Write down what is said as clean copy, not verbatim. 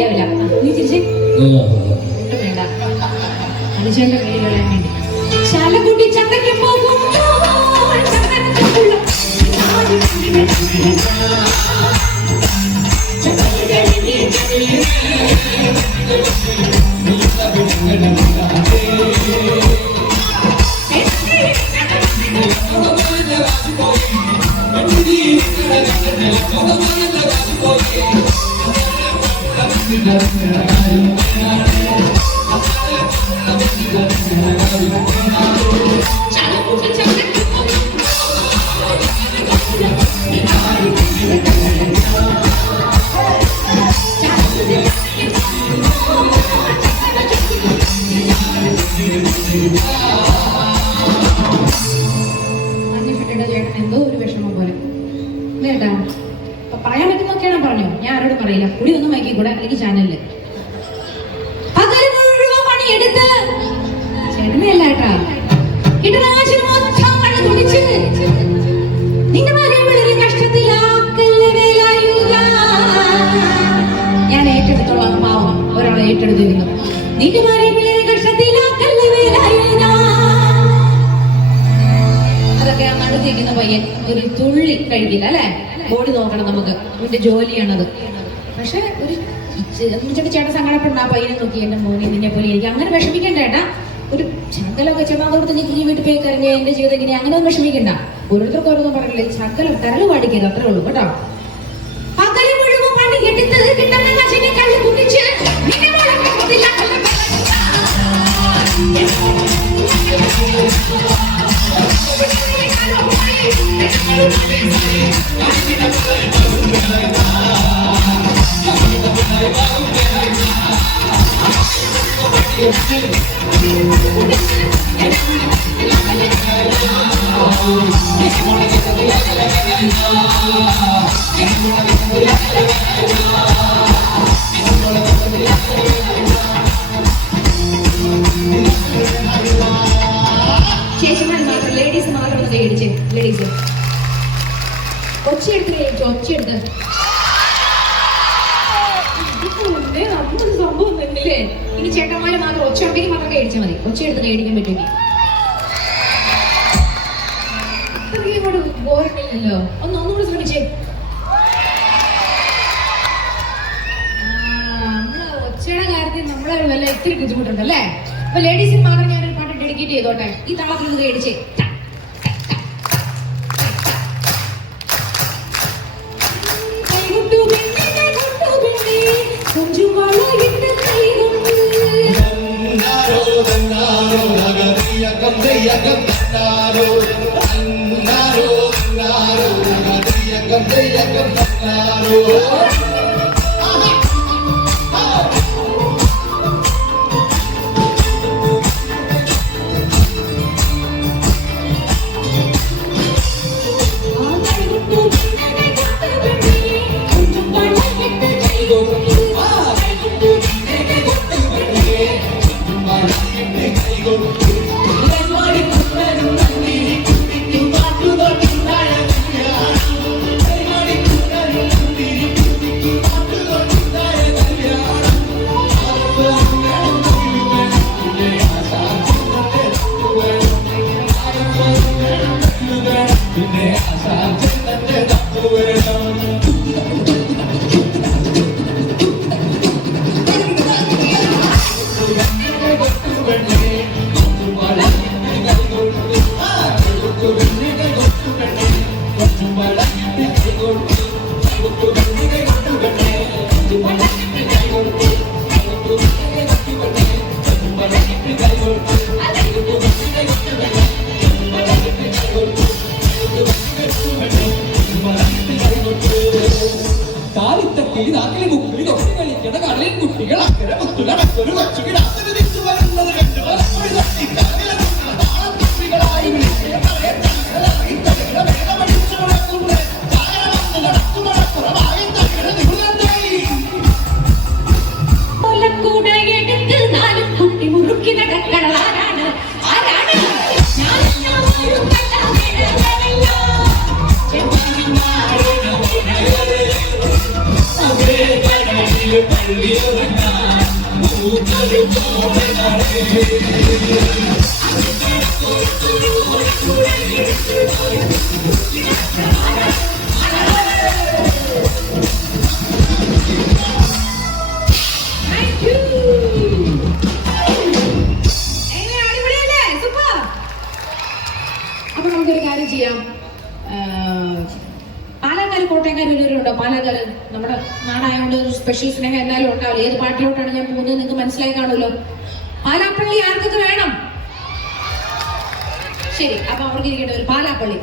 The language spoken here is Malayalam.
ശരിയാവില്ല. നീ ചിരിച്ചേ വേണ്ട അനുജന്റെ പേര് കളയാൻ വേണ്ടി. ശാലക്കുട്ടി ചന്തയ്ക്ക് പോകുമ്പോൾ ചേട്ടൻ എന്തോ ഒരു വിഷമം പോലെ കേട്ടാ. പറയാൻ പറ്റുന്നൊക്കെയാണോ പറഞ്ഞു, ഞാൻ ആരോടും പറയില്ല. കുടി ഒന്നും വായിക്കി കൂടെ അല്ലെങ്കിൽ ചാനലില് പണിയെടുത്ത് ചേട്ടനെയല്ല കേട്ടാ കിട്ടനാശിന് മൊത്തം പണി തുടിച്ച് നിന്റെ ഭാര്യ വളരെ കഷ്ടത്തിലാക്കല്ലേ വേലായുധ. ഞാൻ ഏറ്റെടുത്തോളാം പാവം ഒരാളെ ഏറ്റെടുത്തിരുന്നു. നിന്റെ ഭാര്യ വളരെ കഷ്ടത്തിലാക്കല്ലേ വേലായുധ. അതൊക്കെ ആ നടുത്തിരിക്കുന്ന പയ്യൻ ഒരു തുള്ളി കഴിക്കില്ല അല്ലെ. ബോഡി നോക്കണം നമുക്ക്, അവന്റെ ജോലിയാണത്. പക്ഷെ ഒരു ചേട്ടൻ സങ്കടപ്പെടണം ആ പയ്യനെ നോക്കി. എന്റെ മോനെ നിന്നെ പോലെ എനിക്ക് അങ്ങനെ വിഷമിക്കണ്ട ഏട്ടാ. ഒരു ശകലമൊക്കെ ചെന്നാതോടത്ത് നീ ഈ വീട്ടിൽ പോയി കരഞ്ഞ എന്റെ ജീവിതം ഇങ്ങനെ അങ്ങനെ ഒന്നും വിഷമിക്കണ്ട. ഓരോരുത്തർക്ക് ഓരോന്നും പറഞ്ഞില്ലേ, ശകലം കരല് പാടിക്കരുത്, അത്രേ ഉള്ളൂ കേട്ടോ. പകല് മുഴുവൻ പണി എടുത്ത് കിട്ടുന്ന കാശിനെ കള്ളി കുടിച്ച് ചേച്ചിമാർ മാത്രം, ലേഡീസ് മാത്രം കൈയടിച്ച്. ലേഡീസ് ഒച്ചയെടുത്ത് കൈയടിച്ചു, ഒച്ചയെടുത്ത്. നമ്മളൊരു സംഭവം തന്നില്ലേ. ഇനി ചേട്ടന്മാര് മാത്രം ഒച്ച ഉണ്ടെങ്കിൽ മാത്രം കൈയടിച്ചാൽ മതി. ഒച്ചയെടുത്ത് കൈയടിക്കാൻ പറ്റുമെങ്കിൽ അത്രയ്ക്ക് ഇങ്ങോട്ട് ബോറില്ലല്ലോ. ഒന്നുകൂടെ ശ്രമിച്ചേ. നമ്മള് ഒച്ചയുടെ കാര്യത്തിൽ നമ്മളെ വല്ല ഇത്തിരി ബുദ്ധിമുട്ടുണ്ടല്ലേ. അപ്പൊ ലേഡീസിന് മാത്രം ഞാനൊരു പാട്ട് ഡെഡിക്കേറ്റ് ചെയ്തോട്ടെ. ഈ താളത്തിൽ ഒന്ന് കൈയടിച്ചേ. We're അപ്പൊ നമുക്കൊരു കാര്യം ചെയ്യാം. പാലക്കാർ കോട്ടയക്കാർ വലിയവരുണ്ടോ? പാലക്കാർ നമ്മുടെ നാടായതുകൊണ്ട് ഒരു സ്പെഷ്യൽ സ്നേഹം എന്തായാലും ഉണ്ടാവില്ല. ഏത് പാട്ടിലോട്ടാണ് ഞാൻ പോകുന്നത് നിങ്ങൾക്ക് മനസ്സിലായി കാണുമല്ലോ. പാലാപ്പള്ളി ആർക്കൊക്കെ വേണം? ശരി, അപ്പൊ അവർക്ക് ഇരിക്കേണ്ട ഒരു പാലാപ്പള്ളി.